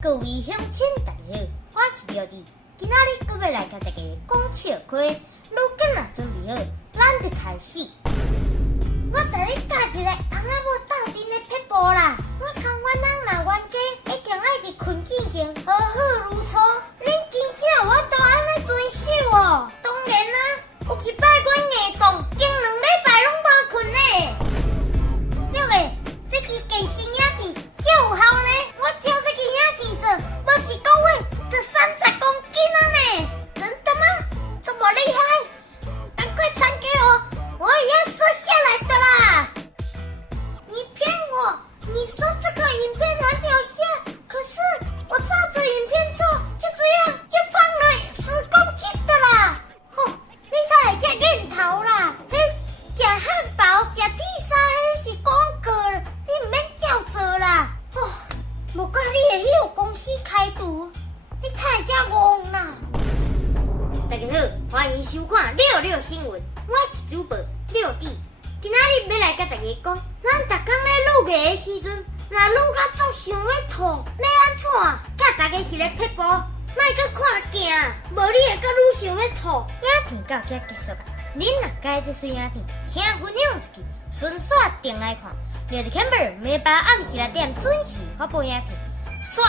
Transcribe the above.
各位乡亲，大家好，我是廖弟。今仔日阁要来甲大家讲笑话。如果若准备好，咱就开始。我带你教一个翁仔某斗阵的撇步啦。我看阮翁若冤家，一定爱伫困境前和好如初。恁真叫我都安尼遵守哦。当然啊，有一摆阮硬冻，经2礼拜拢无困呢。了个，这支健身影片真有效呢。我照这支影片做，无一个月就30公斤了呢。真的吗？这么厉害？赶快传给我，我也要瘦下来的啦！你骗我！你说这个影片很有效，可是我照着影片做，就这样就胖了10公斤的啦！吼，你太会吃瘾头啦！嘿，吃汉堡、吃披萨，迄是广告，你唔免照做啦！吼，无怪你会去有公司开除，你太只戆啦！大家好，欢迎收看66新闻，我是主播六弟。今仔日要来甲大家讲，咱逐工咧录艺的时阵，若录到足想要吐，要安怎？教大家一个撇步，莫搁看镜，无你会搁愈想要吐。影片到这结束啊！恁若喜欢这撮影片，请分享出去，顺续订来看。留着 Camber 每晡暗时6点准时发布影片，刷。